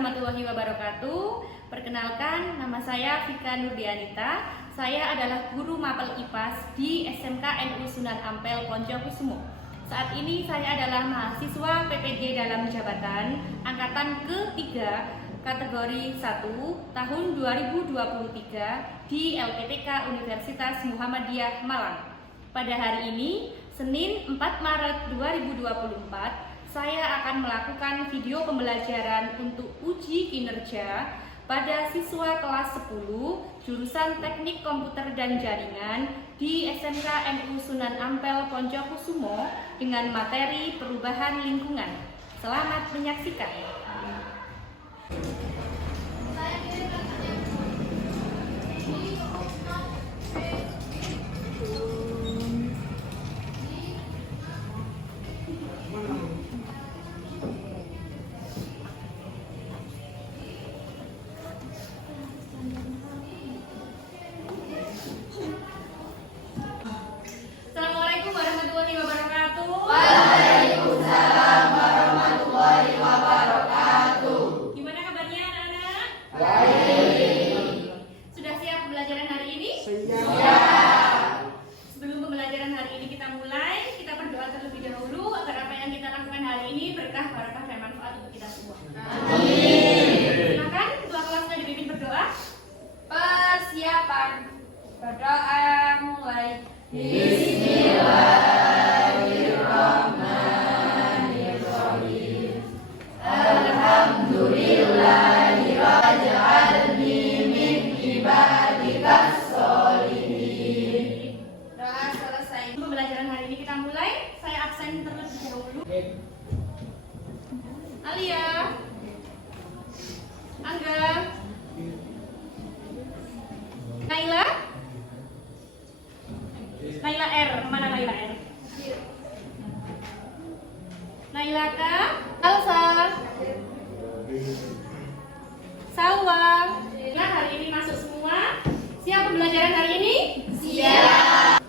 warahmatullahi wabarakatuh. Perkenalkan, nama saya Vika Nurdianita. Saya adalah guru mapel IPAS di SMK NU Sunan Ampel Poncokusumo. Saat ini saya adalah mahasiswa PPG dalam jabatan angkatan ketiga kategori 1 tahun 2023 di LPTK Universitas Muhammadiyah Malang. Pada hari ini, Senin 4 Maret 2024, saya akan melakukan video pembelajaran untuk uji kinerja pada siswa kelas 10 jurusan Teknik Komputer dan Jaringan di SMK NU Sunan Ampel Poncokusumo dengan materi perubahan lingkungan. Selamat menyaksikan. Assalamualaikum warahmatullahi wabarakatuh. Waalaikumsalam warahmatullahi wabarakatuh. Gimana kabarnya anak-anak? Baik. Sudah siap pembelajaran hari ini? Siap. Sebelum pembelajaran hari ini kita mulai, kita berdoa terlebih dahulu agar apa yang kita lakukan hari ini berkah, barakah, dan manfaat untuk kita semua. Amin. Silakan ketua kelasnya dipimpin berdoa. Persiapan berdoa mulai. Bismillahirrahmanirrahim. Alhamdulillahirrahmanirrahim min ibadikas sholihin. Doa selesai. Pembelajaran hari ini kita mulai. Saya absen terlebih dahulu. Alia, Angga, Naila, Naila R, mana Naila R? Naila K, Elsa, Salwa. Nah, hari ini masuk semua. Siap pembelajaran hari ini? Siap.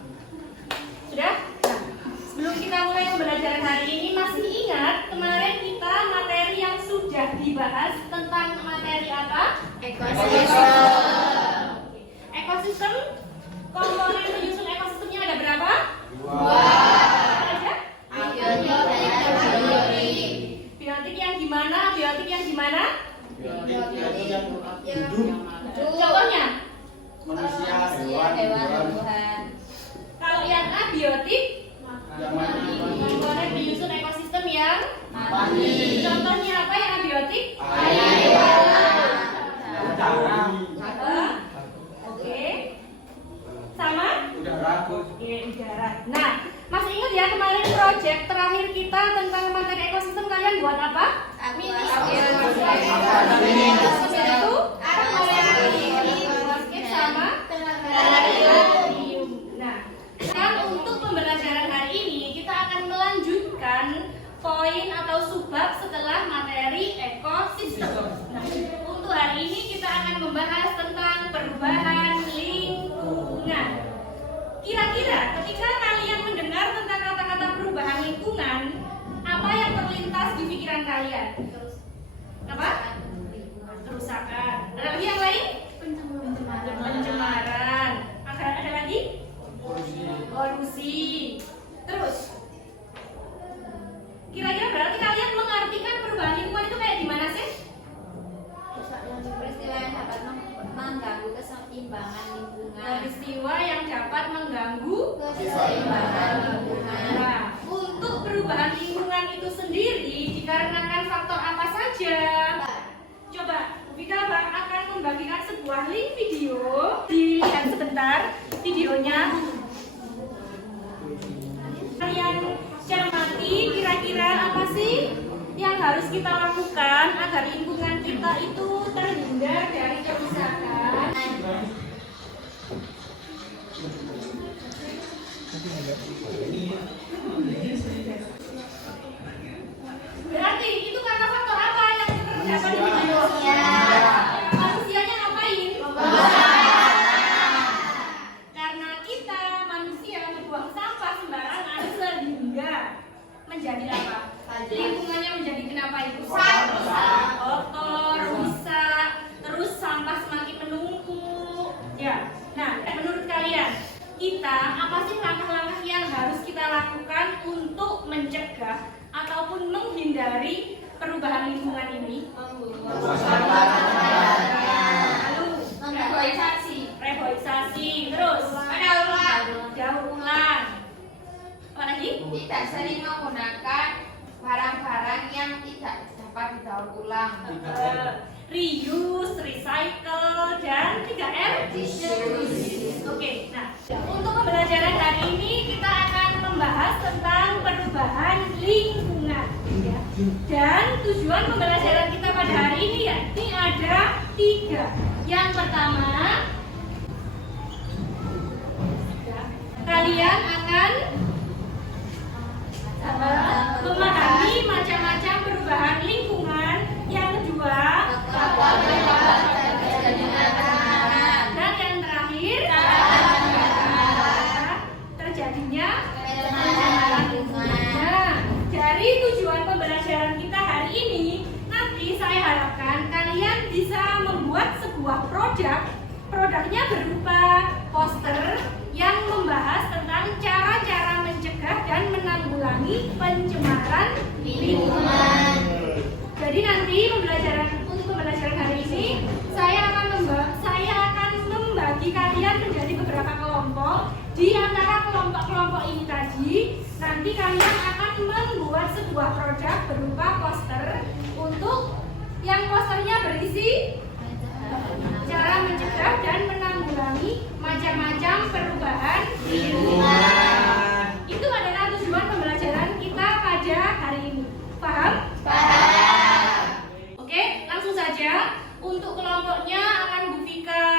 Sudah? Nah, sebelum kita mulai pembelajaran hari ini, masih ingat kemarin kita materi yang sudah dibahas tentang materi apa? Ekosistem. Komponen penyusun ekosistemnya ada berapa? Apa aja? Biotik yang gimana? Biotik yang gimana? Contohnya? Manusia, hewan. Kalau yang A, biotik komponen penyusun ekosistem yang Mati. contohnya apa yang abiotik? Air. Oke. Sama? Udara. Oke, udara. Nah, masih ingat ya kemarin proyek terakhir kita tentang materi ekosistem kalian buat apa? Itu aquarium sama planetarium. Nah, kan untuk pembelajaran hari ini kita akan melanjutkan poin atau subbab setelah materi ekosistem. Nah, untuk hari ini kita akan membahas tentang perubahan lingkungan. Kira-kira ketika kalian mendengar tentang kata-kata perubahan lingkungan, apa yang terlintas di pikiran kalian? Apa? Kerusakan. Ada lagi yang lain? Pencemaran. Ada lagi? Polusi. Terus? Kira-kira berarti kalian mengartikan perubahan lingkungan itu kayak gimana sih? Peristiwa yang dapat mengganggu keseimbangan lingkungan. Peristiwa yang dapat mengganggu Keseimbangan lingkungan. Nah, untuk perubahan lingkungan itu sendiri dikarenakan faktor apa saja? Coba, Vika akan membagikan sebuah link video. Dilihat sebentar videonya. Kalian cermati kira-kira apa sih yang harus kita lakukan agar lingkungan kita itu terhindar dari kerusakan? Berarti itu karena faktor apa yang terdapat di video? Manusianya ngapain? Karena kita manusia membuang sampah sembarangan sehingga menjadi apa? Lingkungannya menjadi kenapa itu? Kotor, Ya. Nah, menurut kalian, apa sih langkah-langkah yang harus kita lakukan untuk mencegah ataupun menghindari perubahan lingkungan ini? Lalu reboisasi, terus daur ulang. Apa lagi? Tidak sering menggunakan barang-barang yang tidak dapat didaur ulang. Reuse, recycle, dan 3R. Oke, nah untuk pembelajaran hari ini kita akan membahas tentang perubahan lingkungan, ya. Dan tujuan pembelajaran kita pada hari ini yakni ada 3. Yang pertama, kalian akan memahami macam-macam perubahan lingkungan. Yang kedua, dan yang terakhir, terjadinya. Nah, dari tujuan pembelajaran kita hari ini, nanti saya harapkan kalian bisa membuat sebuah produknya berupa poster yang membahas tentang cara-cara mencegah dan menanggulangi pencemaran lingkungan. Jadi nanti untuk pembelajaran hari ini saya akan membagi kalian menjadi beberapa kelompok. Di antara kelompok-kelompok ini tadi, nanti kalian akan membuat sebuah produk berupa poster untuk yang posternya berisi cara mencegah dan menanggulangi macam-macam perubahan lingkungan. Itu adalah tujuan pembelajaran kita pada hari ini. Paham? Oke, langsung saja. Untuk kelompoknya akan Bu Vika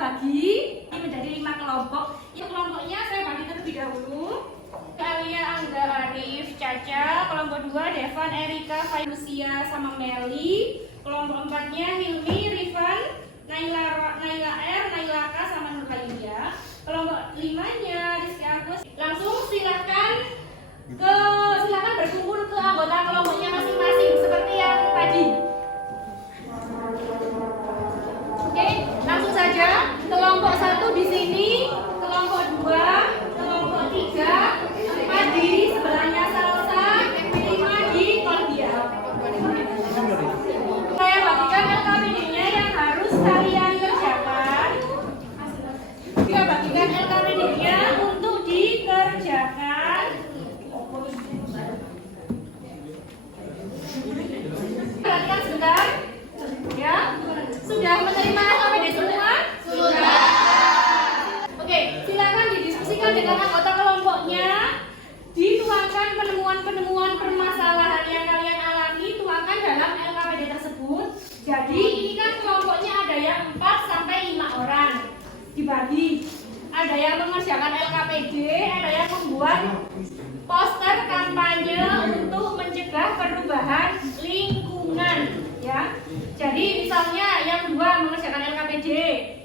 bagi ini menjadi 5 kelompok. Untuk kelompoknya saya bagi terlebih dahulu. Alia, Angga, Arif, Caca. Kelompok 2 Devan, Erika, Lucia, sama Meli. Kelompok 4-nya Hilmi, Rifan, Naila R, Naila K, sama Nurhaidia. Kelompok 5-nya Rizky Agus. Langsung silakan berkumpul ke anggota kelompoknya masing-masing seperti yang tadi. Oke, langsung saja. Kelompok 1 di sini, kelompok 2, kelompok 3, 4 di sebelahnya Salsa, 5 di Koldia. Saya bagikan LKPD-nya yang harus kalian kerjakan. Kita bagikan LKPD-nya untuk dikerjakan. Perhatikan sebentar. Ya, sudah menerima LKPD semua? Sudah. Oke, silakan didiskusikan dengan anggota kelompoknya. Dituangkan penemuan-penemuan permasalahan yang kalian alami, tuangkan dalam LKPD tersebut. Jadi ini kan kelompoknya ada yang 4 sampai 5 orang. Dibagi. Ada yang mengerjakan LKPD, ada yang membuat poster kampanye untuk mencegah perubahan lingkungan, ya. Jadi misalnya yang 2 mengerjakan LKPD,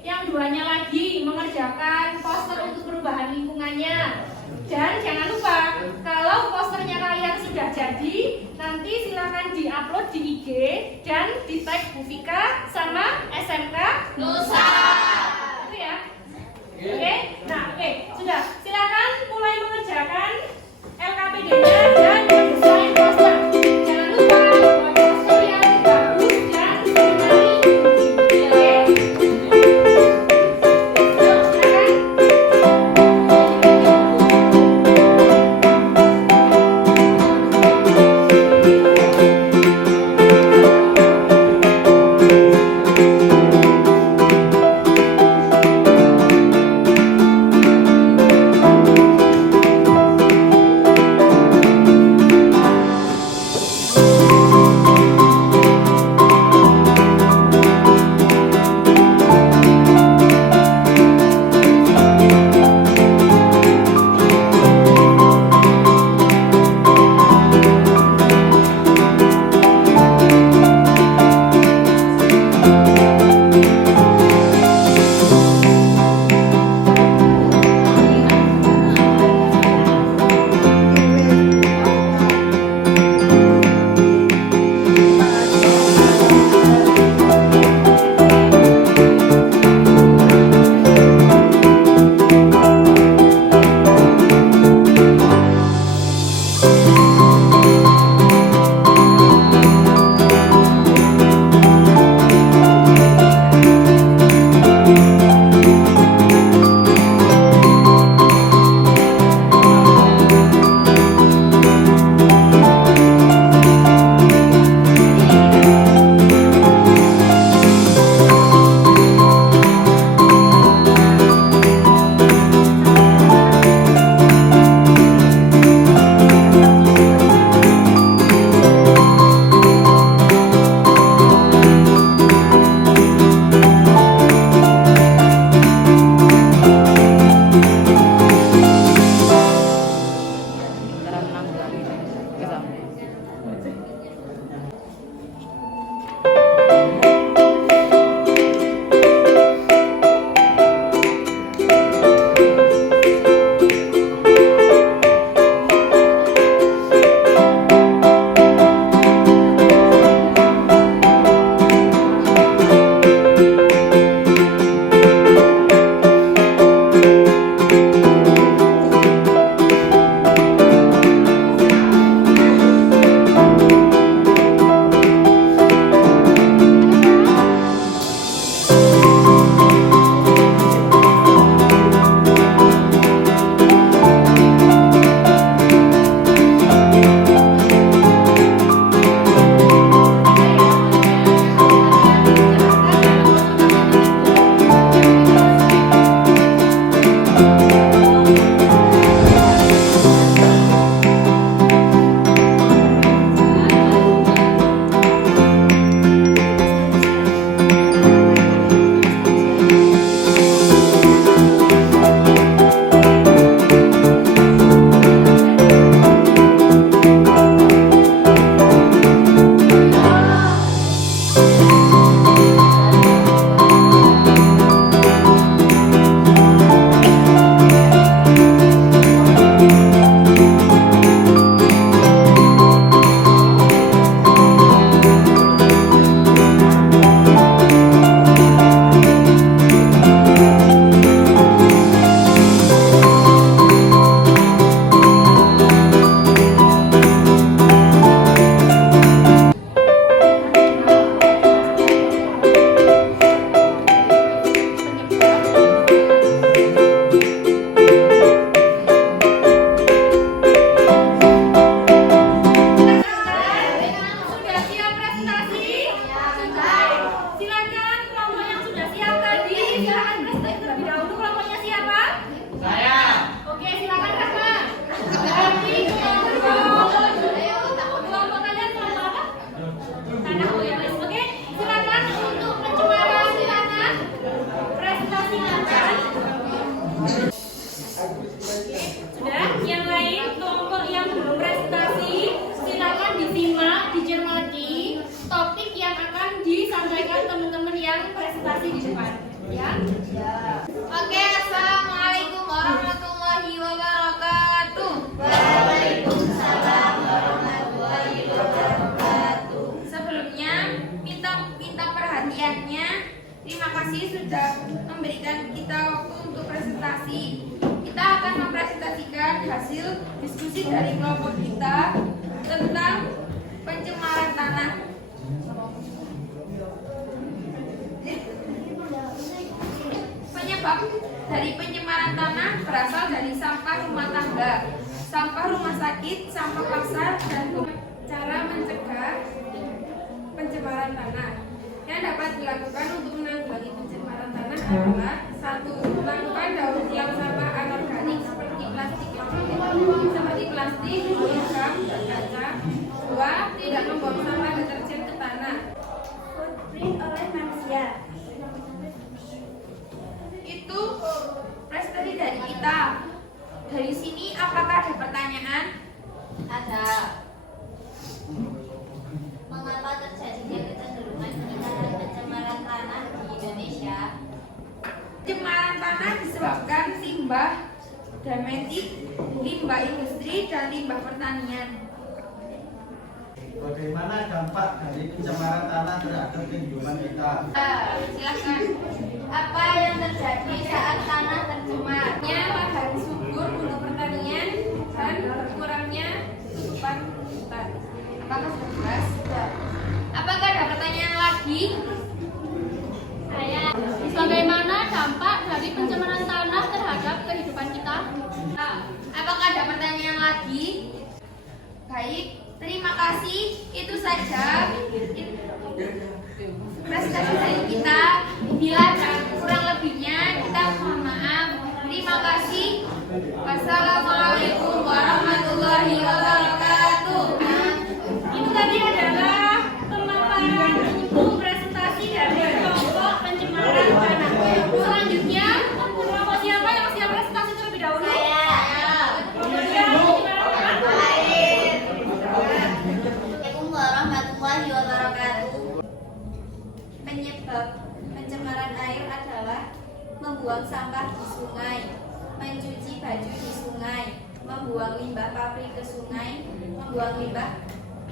yang 2-nya lagi mengerjakan poster untuk perubahan lingkungannya. Dan jangan lupa, kalau posternya kalian sudah jadi, nanti silakan diupload di IG dan di tag Bu Vika sama SMK Nusa. Itu ya. Oke, nah sudah. Silakan mulai mengerjakan LKPD-nya dan mendesain poster. Jangan lupa buat poster yang bagus dan menarik. Oke. Silakan. sudah memberikan kita waktu untuk presentasi. Kita akan mempresentasikan hasil diskusi dari kelompok kita tentang pencemaran tanah. Penyebab dari pencemaran tanah berasal dari sampah rumah tangga, sampah rumah sakit, sampah pasar, dan cara mencegah pencemaran tanah. Yang dapat dilakukan untuk menanggulangi pencemaran tanah adalah: 1. Melakukan daur ulang sampah anorganik seperti plastik logam, dan kaca. 2. Tidak membuang sampah deterjen ke tanah. Footprint oleh manusia. Itu presentasi dari kita. Dari sini apakah ada pertanyaan? Ada. Mengapa terjadinya kecenderungan peningkatan pencemaran tanah di Indonesia? Pencemaran tanah disebabkan limbah domestik, limbah industri, dan limbah pertanian. Bagaimana dampak dari pencemaran tanah terhadap kehidupan kita? Silakan. Apa yang terjadi saat tanah tercemar? Lahan subur untuk pertanian dan berkurangnya tutupan hutan. Apakah sudah jelas? Apakah ada pertanyaan lagi? Bagaimana dampak dari pencemaran tanah terhadap kehidupan kita? Apakah ada pertanyaan lagi? Baik, terima kasih. Itu saja presentasi dari kita. Bila ada kurang lebihnya, kita mohon maaf. Terima kasih. Wassalamualaikum warahmatullahi wabarakatuh. Itu tadi adalah pemaparan untuk presentasi dari kelompok pencemaran tanah. Selanjutnya, kelompok siapa yang siap presentasi terlebih dahulu? Kemudian pencemaran tanah. Assalamualaikum warahmatullahi wabarakatuh. Penyebab pencemaran air adalah membuang sampah di sungai, mencuci baju di sungai, membuang limbah pabrik ke sungai, membuang limbah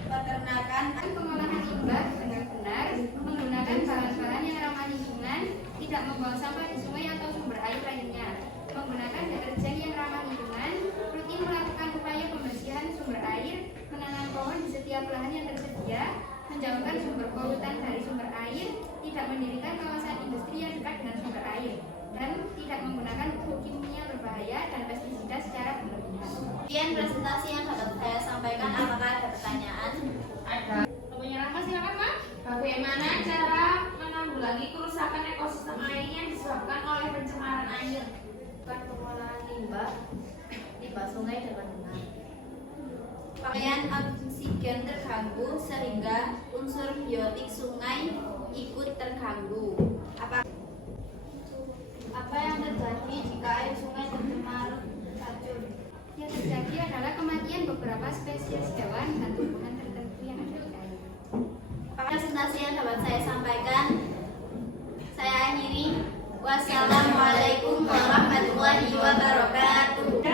peternakan. Pengolahan limbah benar-benar menggunakan bahan-bahan yang ramah lingkungan, tidak membuang sampah di sungai atau sumber air lainnya, menggunakan deterjen yang ramah lingkungan, rutin melakukan upaya pembersihan sumber air, menanam pohon di setiap lahan yang tersedia, menjauhkan sumber polutan dari sumber air, tidak mendirikan kawasan industri yang dekat dengan sumber air, dan tidak menggunakan pupuk kimia berbahaya dan pestisida secara berlebihan. Sekian presentasi yang dapat saya sampaikan. Apakah ada pertanyaan? Ada. Kelompoknya Rahma, silakan Mak. Bagaimana cara menanggulangi kerusakan ekosistem air yang disebabkan oleh pencemaran air? Pengolahan limbah sungai dengan benar. Pakaian oksigen terganggu sehingga unsur biotik sungai ikut terganggu. Apa yang terjadi jika air sungai tercemar racun? Yang terjadi adalah kematian beberapa spesies hewan dan tumbuhan tertentu yang ada di air. Presentasi yang dapat saya sampaikan, saya akhiri. Wassalamualaikum warahmatullahi wabarakatuh.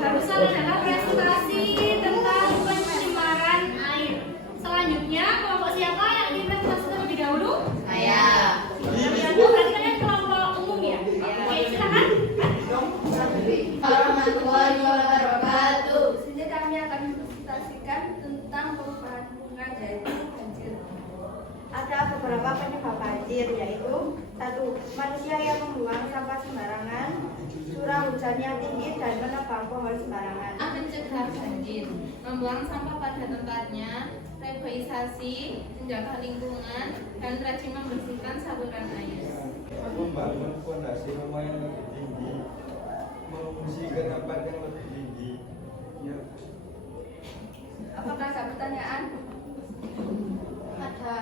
Barusan adalah presentasi tentang pencemaran air. Selanjutnya, kelompok siapa yang ingin presentasi terlebih dahulu? Saya. Berarti kalian kelompok umum ya? Oke, silakan. Warahmatullahi wabarakatuh. Sini kami akan mempresentasikan tentang perubahan lingkungan yaitu banjir. Ada beberapa penyebab banjir, yaitu 1. Manusia yang membuang sampah sembarangan, curah hujan yang tinggi, dan menebang pohon sembarangan. Mencegah banjir, membuang sampah pada tempatnya, reboisasi, menjaga lingkungan, dan rajin membersihkan saluran air. Membangun fondasi rumah yang lebih tinggi, mengungsi ke tempat yang lebih tinggi. Ya. Apakah ada pertanyaan? Ada.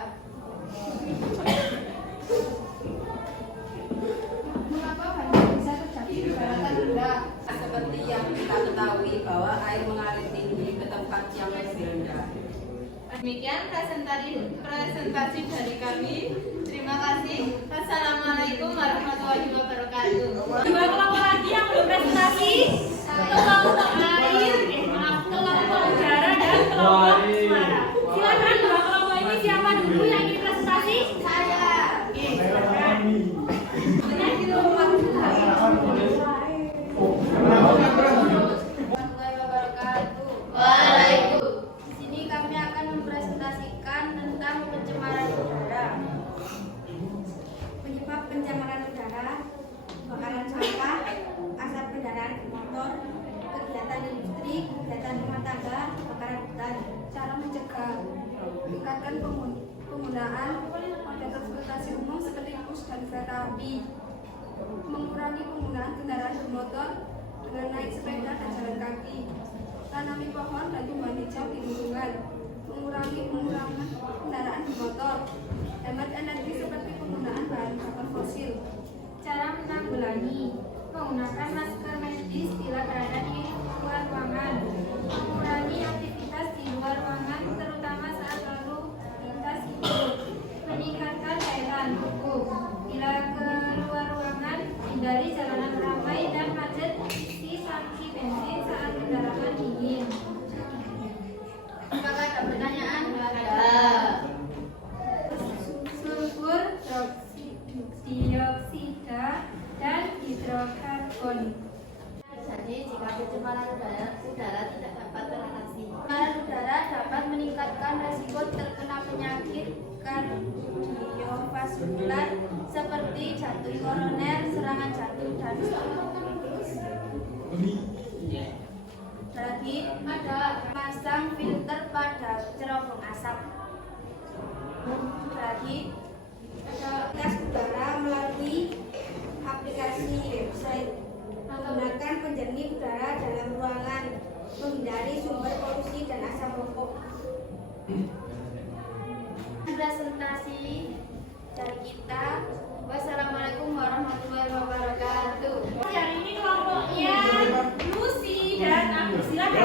Mengapa banjir bisa terjadi di daratan rendah? Seperti yang kita ketahui bahwa air mengalir tinggi ke tempat yang lebih rendah. Demikian presentasi dari kami. Terima kasih. Assalamualaikum warahmatullahi wabarakatuh. Dua kelompok lagi yang belum presentasi, kelompok air, kelompok udara dan kelompok suara. Silakan dua kelompok ini siapa dulu yang ingin presentasi? Saya. Oke, silakan. meningkatkan penggunaan moda transportasi umum seperti bus dan kereta api, mengurangi penggunaan kendaraan bermotor dengan naik sepeda dan jalan kaki, tanami pohon dan tumbuhan hijau di lingkungan, mengurangi penggunaan kendaraan bermotor, hemat energi seperti penggunaan bahan bakar fosil. Cara menanggulangi: menggunakan masker medis bila berada di luar ruangan, mengurangi aktivitas di luar ruangan terutama saat lalu lintas hidup, meningkatkan daya tahan tubuh. Bila keluar ruangan, hindari jalanan ramai dan macet, isi tangki bensin saat kendaraan dingin. Apakah ada pertanyaan? Ada. Sulfur dioksida dan hidrokarbon. Jadi jika pencemaran udara tidak dapat teratasi, pencemaran udara dapat meningkatkan resiko terkena penyakit kardiovaskular seperti jantung koroner, serangan jantung dan stroke. Lagi ada pasang filter pada cerobong asap. Lagi ada tes udara melalui aplikasi website, menggunakan penjernih udara dalam ruangan, menghindari sumber polusi dan asap rokok. Presentasi dari kita. Wassalamualaikum warahmatullahi wabarakatuh. Hari ini kelompoknya Lucy dan aku, silakan.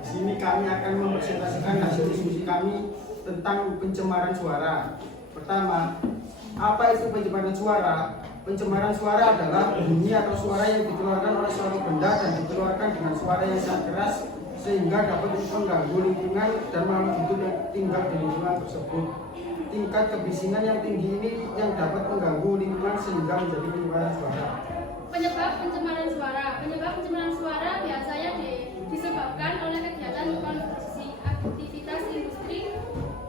Di sini kami akan mempresentasikan hasil diskusi kami tentang pencemaran suara. Pertama, apa itu pencemaran suara? Pencemaran suara adalah bunyi atau suara yang dikeluarkan oleh suatu benda dan dikeluarkan dengan suara yang sangat keras sehingga dapat mengganggu lingkungan dan makhluk hidup yang tinggal di lingkungan tersebut. Tingkat kebisingan yang tinggi ini yang dapat mengganggu lingkungan sehingga menjadi pencemaran suara. Penyebab pencemaran suara. Penyebab pencemaran suara biasanya disebabkan oleh kegiatan konsumsi, aktivitas industri,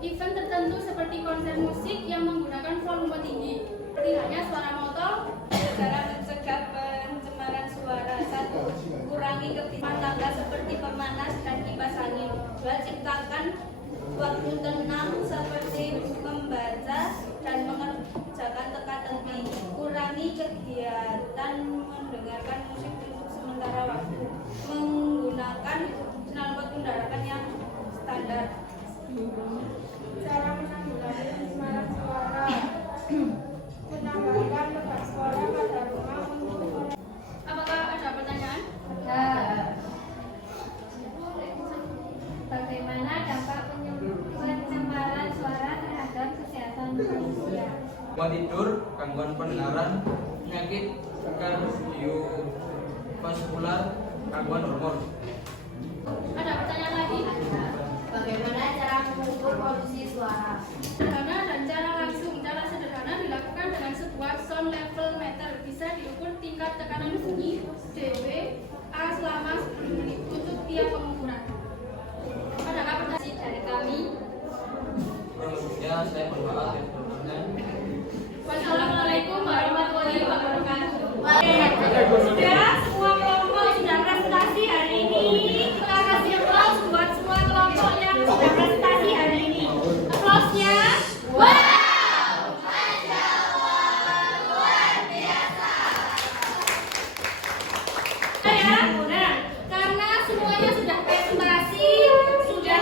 event tertentu seperti konser musik yang menggunakan volume tinggi. Seperti halnya suara motor. Cara mencegah pencemaran suara: 1. Kurangi kebisingan tangga seperti pemanas dan kipas angin. 2. Ciptakan waktu tenang seperti membaca dan mengerjakan teka-teki. Kurangi kegiatan mendengarkan musik untuk sementara waktu. Menggunakan knalpot kendaraan yang standar. Cara menanggulangi pencemaran suara: menambahkan letak suara pada rumah untuk Apakah ada pertanyaan? Bagaimana dampak pencemaran suara terhadap kesehatan manusia? Gangguan tidur, gangguan pendengaran, penyakit kardiovaskular, gangguan hormon. Ada pertanyaan lagi? Bagaimana cara mengukur polusi suara? Sederhana dan cara langsung. Cara sederhana dilakukan dengan sebuah sound level meter. Bisa diukur tingkat tekanan bunyi dB A selama 10 menit untuk tiap pengukuran. Adakah pertanyaan dari kami? Ya, saya berdoa dan Wassalamualaikum warahmatullahi wabarakatuh. Sudah, semua kelompok sudah presentasi hari ini. Kita kasih aplaus buat semua kelompok yang sudah presentasi hari ini. Aplausnya. Nah, karena semuanya sudah presentasi, sudah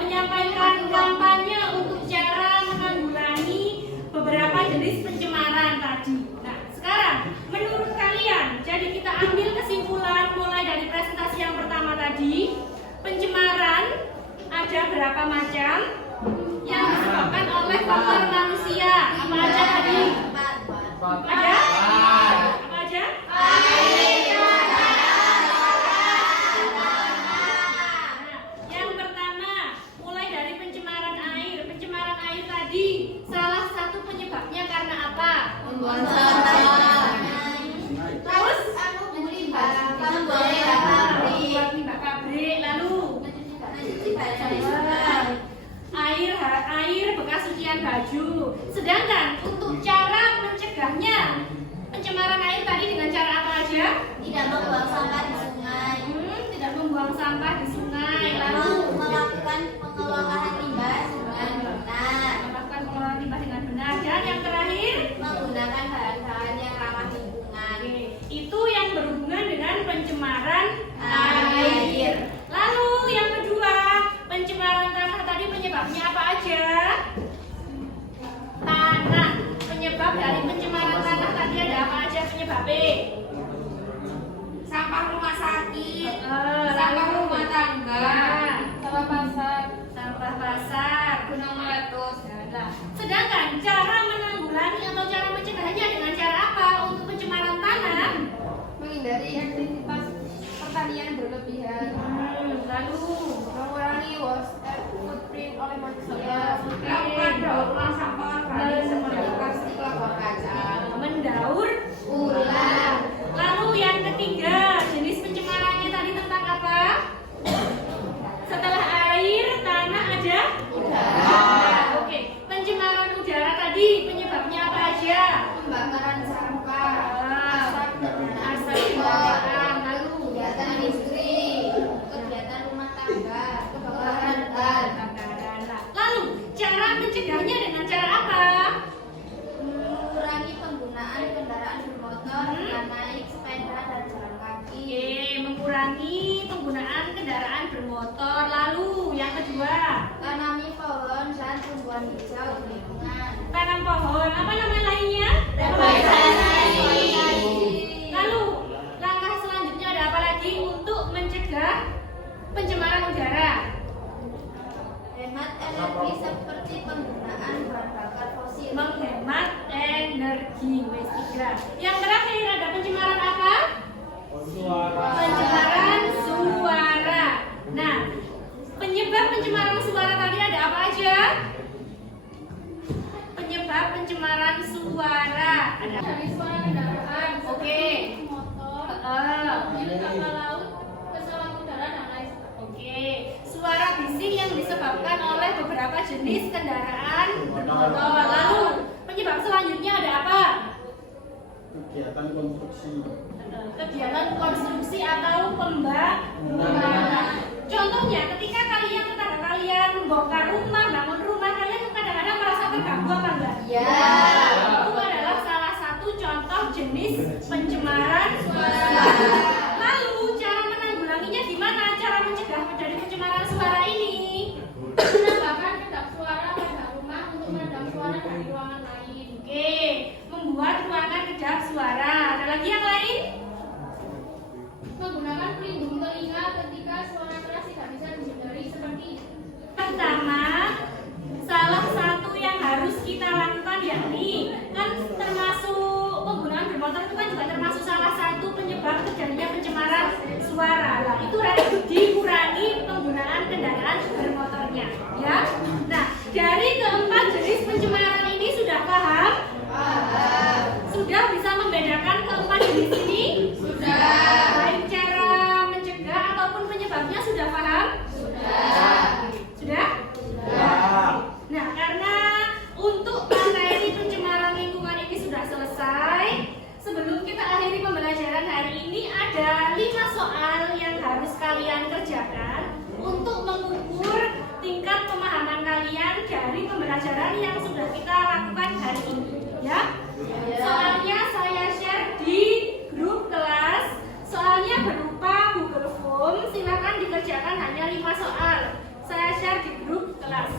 menyampaikan kampanye untuk cara menanggulangi beberapa jenis pencemaran tadi. Nah, sekarang menurut kalian, jadi kita ambil kesimpulan mulai dari presentasi yang pertama tadi. Pencemaran ada berapa macam yang disebabkan oleh faktor manusia? Apa aja tadi? Ada? Apa aja? Yang pertama, mulai dari pencemaran air. Pencemaran air tadi, salah satu penyebabnya karena apa? Membuang sampah. Terus? Membuang Limbah pabrik, lalu air bekas cucian baju. Sedangkan untuk cara mencegahnya pencemaran air tadi dengan Limbah pasar, Gunung meletus. Nah, sedangkan cara menanggulangi atau cara mencegahnya dengan cara apa untuk pencemaran tanah? Menghindari aktivitas pertanian berlebihan. Lalu Mengurangi waste footprint oleh manusia. Melakukan daur ulang sampah organik seperti plastik, logam kaca. mendaur ulang. Lalu yang ketiga, jenis pencemarannya tadi tentang apa? Setelah air, tanah ada udara. Oke, pencemaran udara tadi penyebabnya apa aja? Pembakaran sampah, asap kendaraan, lalu kegiatan industri, kegiatan rumah tangga, kebakaran hutan. Lalu cara mencegahnya dengan cara apa? Mengurangi penggunaan kendaraan bermotor dengan naik sepeda dan jalan kaki. Oke, mengurangi penggunaan kendaraan bermotor. Lalu yang kedua, Tanami pohon dan tumbuhan hijau di lingkungan. tanam pohon. Apa nama lainnya? Lalu langkah selanjutnya ada apa lagi untuk mencegah pencemaran udara? Hemat energi seperti penggunaan bahan bakar fosil. Menghemat energi. Wes, 3. Yang terakhir ada pencemaran apa? Pencemaran suara. Nah, penyebab pencemaran suara tadi ada apa aja? Penyebab pencemaran suara ada Dari suara kendaraan, Oke. motor, mobil, kapal laut, pesawat udara dan lain sebagainya. Oke, suara bising yang disebabkan oleh beberapa jenis kendaraan bermotor. Lalu penyebab selanjutnya ada apa? Kegiatan konstruksi. Kegiatan konstruksi atau pembangunan. Contohnya, ketika kalian tetangga kalian membongkar rumah, bangun rumah, kalian kadang-kadang merasa terganggu apa enggak? Ya. Itu adalah salah satu contoh jenis pencemaran suara. Lalu cara menanggulanginya gimana? Cara mencegah dari pencemaran suara ini? Menambahkan kedap suara pada rumah untuk meredam suara dari ruangan lain. Oke, membuat ruangan kedap suara. Ada lagi yang lain? Menggunakan pelindung telinga ketika suara keras tidak bisa dihindari seperti Pertama, salah satu yang harus kita lakukan yakni kan termasuk penggunaan bermotor itu kan juga termasuk salah satu penyebab terjadinya pencemaran suara. Nah, itu harus dikurangi penggunaan kendaraan bermotornya, ya. Nah, dari keempat jenis pencemaran ini sudah paham? Sudah bisa membedakan keempat jenis ini? Baik cara mencegah ataupun penyebabnya sudah paham? Sudah? Nah, karena untuk materi pencemaran lingkungan ini sudah selesai, sebelum kita akhiri pembelajaran hari ini ada 5 soal yang harus kalian kerjakan untuk mengukur tingkat pemahaman kalian dari pembelajaran yang sudah kita lakukan hari ini, ya. Soalnya saya share di grup kelas. Soalnya berupa Google Form, silakan dikerjakan hanya 5 soal. Saya share di grup kelas.